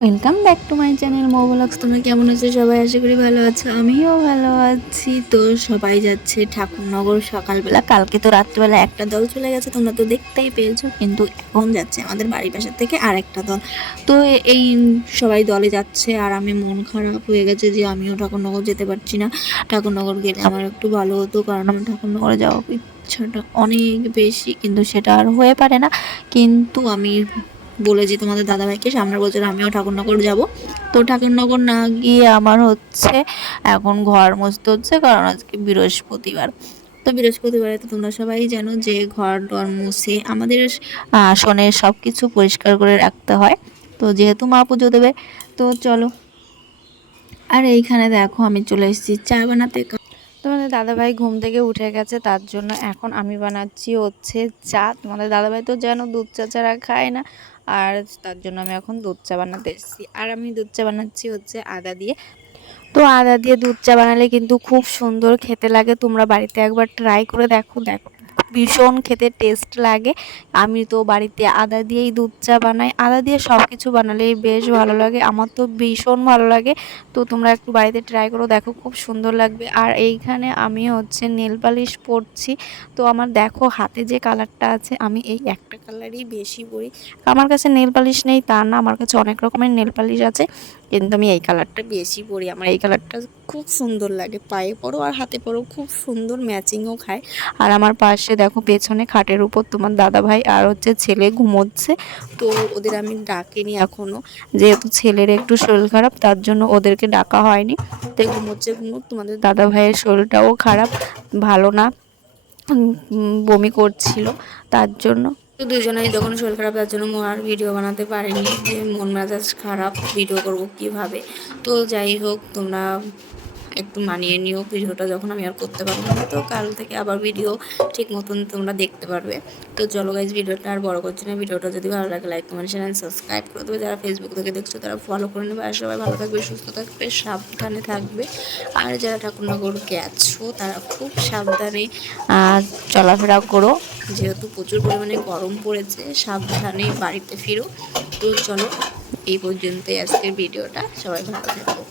Welcome back to my channel Mou vlogs. তোমরা কেমন আছো সবাই? আশা করি ভালো আছো, আমিও ভালো আছি। তো সবাই যাচ্ছে ঠাকুরনগর সকালবেলা। কালকে তো রাত্রিবেলা একটা দল চলে গেছে, তোমরা তো দেখতেই পেয়েছো, কিন্তু এখন যাচ্ছে আমাদের বাড়ির পাশের থেকে আরেকটা দল। তো এই সবাই দলে যাচ্ছে আর আমি মন খারাপ হয়ে গেছে যে আমিও ঠাকুরনগর যেতে পারছি না। ঠাকুরনগর গেলে আমার একটু ভালো হতো, কারণ আমার ঠাকুরনগরে যাওয়ার ইচ্ছাটা অনেক বেশি, কিন্তু সেটা আর হয়ে পারে না। কিন্তু আমি বলেছি তোমাদের দাদাভাইকে সামনের বছর আমিও ঠাকুরনগর যাব। তো ঠাকুরনগর না গিয়ে আমার হচ্ছে এখন ঘর মুছতে হচ্ছে, কারণ আজকে বৃহস্পতিবার। তো বৃহস্পতিবারে তো তোমরা সবাই জানো যে ঘর ডর মুছে আমাদের আসনের সব কিছু পরিষ্কার করে রাখতে হয়। তো যেহেতু মা পুজো দেবে, তো চলো। আর এইখানে দেখো আমি চলে এসেছি চা বানাতে। তোমাদের দাদাভাই ঘুম থেকে উঠে গেছে, তার জন্য এখন আমি বানাচ্ছি হচ্ছে চা। তোমাদের দাদাভাই তো যেন দুধ চা ছাড়া খায় না, আর তার জন্য আমি এখন দুধ চা বানাতে এসেছি। আর আমি দুধ চা বানাচ্ছি হচ্ছে আদা দিয়ে। তো আদা দিয়ে দুধ চা বানালে কিন্তু খুব সুন্দর খেতে লাগে, তোমরা বাড়িতে একবার ট্রাই করে দেখো। দেখো ভীষণ খেতে টেস্ট লাগে। আমি তো বাড়িতে আদা দিয়েই দুধ চা বানাই, আদা দিয়ে সব কিছু বানালেই বেশ ভালো লাগে, আমার তো ভীষণ ভালো লাগে। তো তোমরা একটু বাড়িতে ট্রাই করো, দেখো খুব সুন্দর লাগবে। আর এইখানে আমি হচ্ছে নেল পালিশ পরছি। তো আমার দেখো হাতে যে কালারটা আছে, আমি এই একটা কালারই বেশি পরি। আমার কাছে নেল পালিশ নেই তা না, আমার কাছে অনেক রকমের নেল পালিশ আছে, কিন্তু আমি এই কালারটা বেশি পরি। আমার এই কালারটা খুব সুন্দর লাগে, পায়ে পরো আর হাতে পরো খুব সুন্দর ম্যাচিংও খায়। আর আমার পাশে দেখো পেছনে খাটের উপর তোমার দাদা ভাই আর হচ্ছে ছেলে ঘুমোচ্ছে। তো ওদের আমি ডাকিনি এখনো, যেহেতু ছেলের একটু শরীর খারাপ, তার জন্য ওদেরকে ডাকা হয়নি। তো ঘুমোচ্ছে ঘুমোক, তোমাদের দাদা ভাইয়ের শরীরটাও খারাপ, ভালো না, বমি করছিল, তার জন্য। তো দুজনেই যখন শরীর খারাপ, তার জন্য আর ভিডিও বানাতে পারিনি, যে মন মেজাজ খারাপ, ভিডিও করব কিভাবে। তো যাই হোক, তোমরা একটু মানিয়ে নিও, ভিডিওটা যখন আমি আর করতে পারবো না। তো কাল থেকে আবার ভিডিও ঠিক মতন তোমরা দেখতে পারবে। তো চলো গাইজ, ভিডিওটা আর বড় করছি না। ভিডিওটা যদি ভালো লাগে like comment share and subscribe করে দেবে। যারা ফেসবুক থেকে দেখছো তারা ফলো করে নেবে। আর সবাই ভালো থাকবে, সুস্থ থাকবে, সাবধানে থাকবে। আর যারা ঠাকুরনগর গেছো তারা খুব সাবধানে চলাফেরা করো, যেহেতু প্রচুর পরিমাণে গরম পড়েছে, সাবধানে বাড়িতে ফিরো। তো চলো, এই পর্যন্তই আজকের ভিডিওটা, সবাই ভালো থাকো।